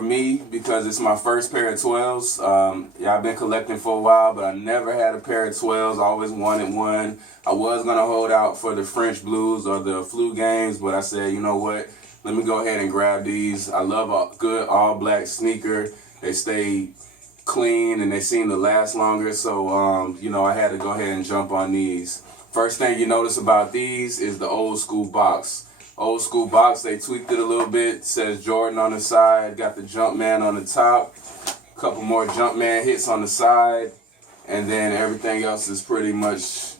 for me because it's my first pair of 12s. Yeah, I've been collecting for a while, but I never had a pair of 12s. I always wanted one. I was going to hold out for the French Blues or the Flu Games, but I said, you know what? Let me go ahead and grab these. I love a good all-black sneaker. They stay clean and they seem to last longer, so you know, I had to go ahead and jump on these. First thing you notice about these is the old school box. Old school box, they tweaked it a little bit. It says Jordan on the side, got the Jumpman on the top, a couple more Jumpman hits on the side, and then everything else is pretty much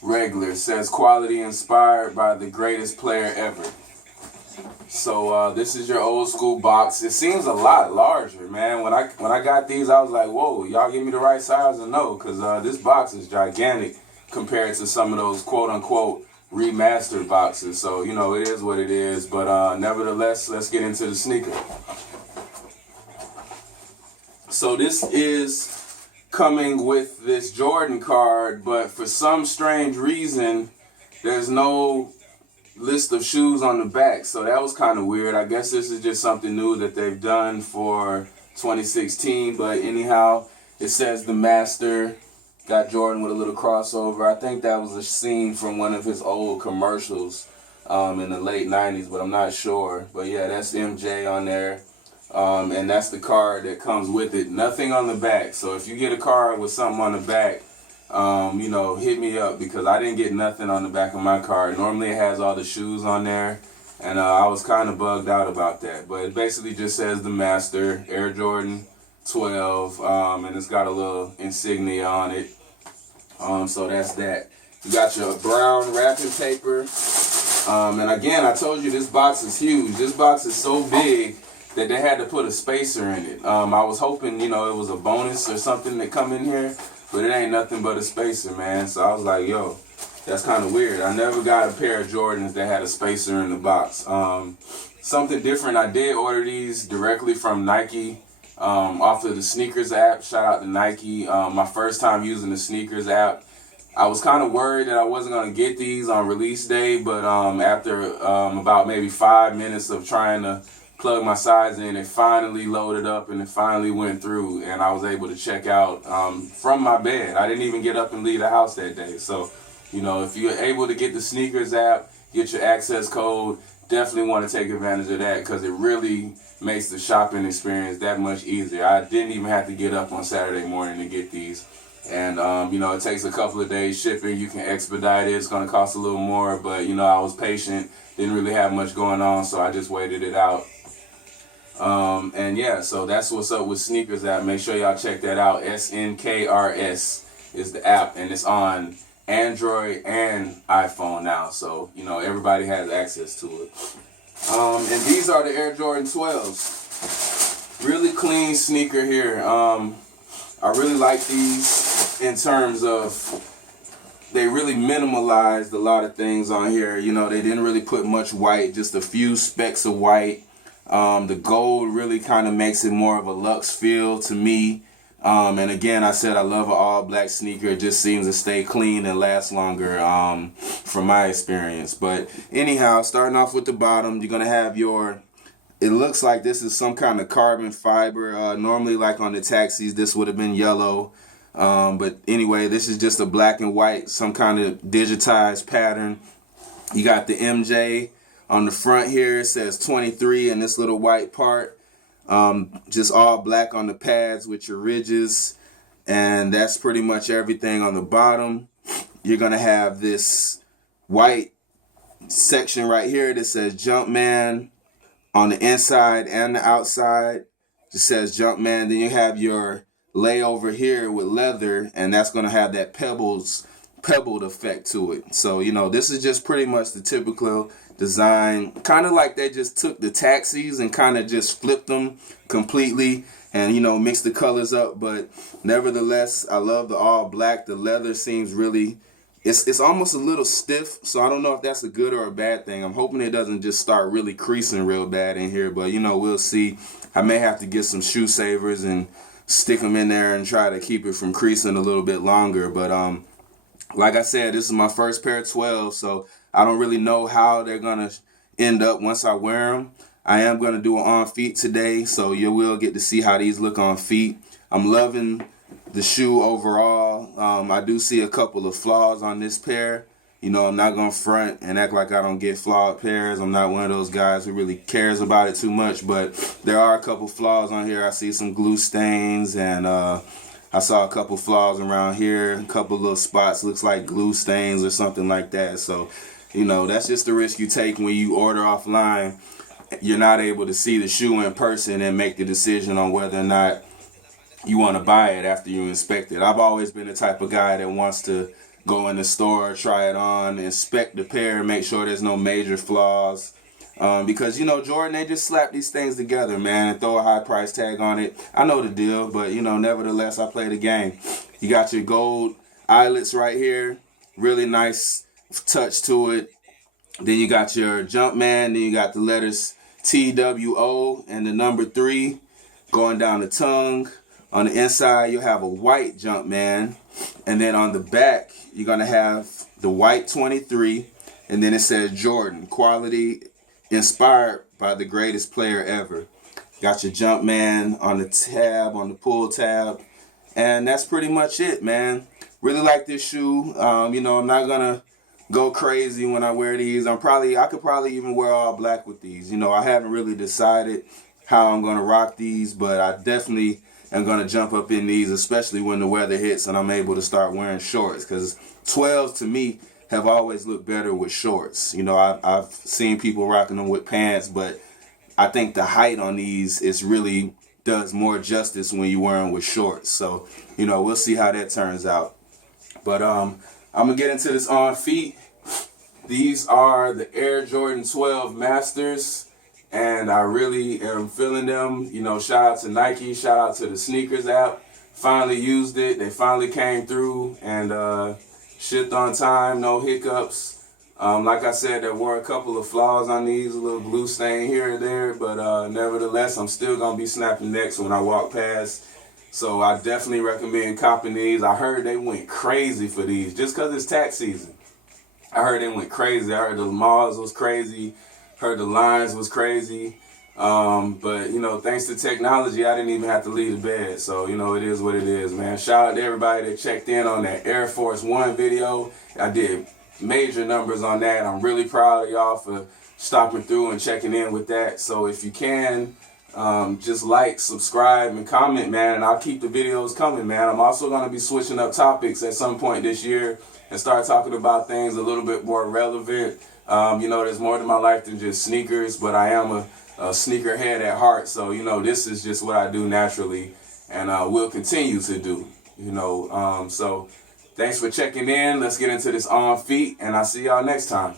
regular. It says quality inspired by the greatest player ever. So this is your old school box. It seems a lot larger, man. When I got these, I was like, whoa, y'all give me the right size or no? Because this box is gigantic compared to some of those quote unquote remastered boxes. So, you know, it is what it is. But nevertheless, let's get into the sneaker. So this is coming with this Jordan card, but for some strange reason, there's no list of shoes on the back. So that was kind of weird. I guess this is just something new that they've done for 2016. But anyhow, it says the Master. Got Jordan with a little crossover. I think that was a scene from one of his old commercials in the late 90s, but I'm not sure. But yeah, that's MJ on there. And that's the card that comes with it. Nothing on the back. So if you get a card with something on the back, you know, hit me up because I didn't get nothing on the back of my card. Normally it has all the shoes on there, and I was kind of bugged out about that. But it basically just says the Master, Air Jordan 12, and it's got a little insignia on it. So that's that. You got your brown wrapping paper. And again, I told you this box is huge. This box is so big that they had to put a spacer in it. I was hoping, you know, it was a bonus or something that come in here, but it ain't nothing but a spacer, man. So I was like, yo, that's kind of weird. I never got a pair of Jordans that had a spacer in the box. Something different, I did order these directly from Nike. Off of the sneakers app. Shout out to Nike. My first time using the sneakers app. I was kind of worried that I wasn't going to get these on release day, but after about maybe 5 minutes of trying to plug my size in, it finally loaded up and it finally went through, and I was able to check out from my bed. I didn't even get up and leave the house that day. So, you know, if you're able to get the sneakers app, get your access code, definitely want to take advantage of that because it really makes the shopping experience that much easier. I didn't even have to get up on Saturday morning to get these. And, you know, it takes a couple of days shipping. You can expedite it. It's going to cost a little more, but, you know, I was patient. Didn't really have much going on, so I just waited it out. And, yeah, so that's what's up with Sneakers app. Make sure y'all check that out. SNKRS is the app, and it's on Android and iPhone now. So, you know, everybody has access to it. And these are the Air Jordan 12s. Really clean sneaker here. I really like these in terms of they really minimalized a lot of things on here. You know, they didn't really put much white, just a few specks of white. The gold really kind of makes it more of a luxe feel to me. And again, I said I love an all-black sneaker. It just seems to stay clean and last longer from my experience. But anyhow, starting off with the bottom, you're going to have your, it looks like this is some kind of carbon fiber. Normally, like on the taxis, this would have been yellow. But anyway, this is just a black and white, some kind of digitized pattern. You got the MJ on the front here. It says 23 in this little white part. Just all black on the pads with your ridges, and that's pretty much everything on the bottom. You're gonna have this white section right here that says Jumpman on the inside and the outside. It says Jumpman. Then you have your layover here with leather, and that's gonna have that pebbled effect to it. So, you know, this is just pretty much the typical design, kind of like they just took the taxis and kind of just flipped them completely and, you know, mixed the colors up. But nevertheless, I love the all black. The leather seems really, it's almost a little stiff, so I don't know if that's a good or a bad thing. I'm hoping it doesn't just start really creasing real bad in here, but, you know, we'll see. I may have to get some shoe savers and stick them in there and try to keep it from creasing a little bit longer. But like I said, this is my first pair of 12, so I don't really know how they're going to end up once I wear them. I am going to do an on feet today, so you will get to see how these look on feet. I'm loving the shoe overall. I do see a couple of flaws on this pair. You know, I'm not going to front and act like I don't get flawed pairs. I'm not one of those guys who really cares about it too much, but there are a couple flaws on here. I see some glue stains, and I saw a couple flaws around here, a couple little spots, looks like glue stains or something like that. So, you know, that's just the risk you take when you order offline. You're not able to see the shoe in person and make the decision on whether or not you want to buy it after you inspect it. I've always been the type of guy that wants to go in the store, try it on, inspect the pair, make sure there's no major flaws. Because, you know, Jordan, they just slap these things together, man, and throw a high price tag on it. I know the deal, but, you know, nevertheless, I play the game. You got your gold eyelets right here. Really nice touch to it. Then you got your Jumpman. Then you got the letters TWO and the number 3 going down the tongue. On the inside, you'll have a white Jumpman. And then on the back, you're going to have the white 23. And then it says Jordan, quality inspired by the greatest player ever. Got your Jumpman on the tab, on the pull tab. And that's pretty much it, man. Really like this shoe. You know, I'm not going to go crazy when I wear these. I could probably even wear all black with these. You know, I haven't really decided how I'm going to rock these, but I definitely am going to jump up in these, especially when the weather hits and I'm able to start wearing shorts, because 12s to me have always looked better with shorts. You know, I've seen people rocking them with pants, but I think the height on these really does more justice when you wear them with shorts. So, you know, we'll see how that turns out. But I'm going to get into this on feet. These are the Air Jordan 12 Masters, and I really am feeling them. You know, shout out to Nike, shout out to the sneakers app. Finally used it. They finally came through and shipped on time, no hiccups. Like I said, there were a couple of flaws on these, a little glue stain here and there, but nevertheless, I'm still going to be snapping necks when I walk past. So I definitely recommend copping these. I heard they went crazy for these just because it's tax season. I heard they went crazy. I heard the malls was crazy. Heard the lines was crazy. But, you know, thanks to technology, I didn't even have to leave the bed. So, you know, it is what it is, man. Shout out to everybody that checked in on that Air Force One video. I did major numbers on that. I'm really proud of y'all for stopping through and checking in with that. So if you can, just like, subscribe, and comment, man, and I'll keep the videos coming, man. I'm also going to be switching up topics at some point this year and start talking about things a little bit more relevant. You know, there's more to my life than just sneakers, but I am a sneakerhead at heart. So, you know, this is just what I do naturally and will continue to do, you know. So thanks for checking in. Let's get into this on feet, and I'll see y'all next time.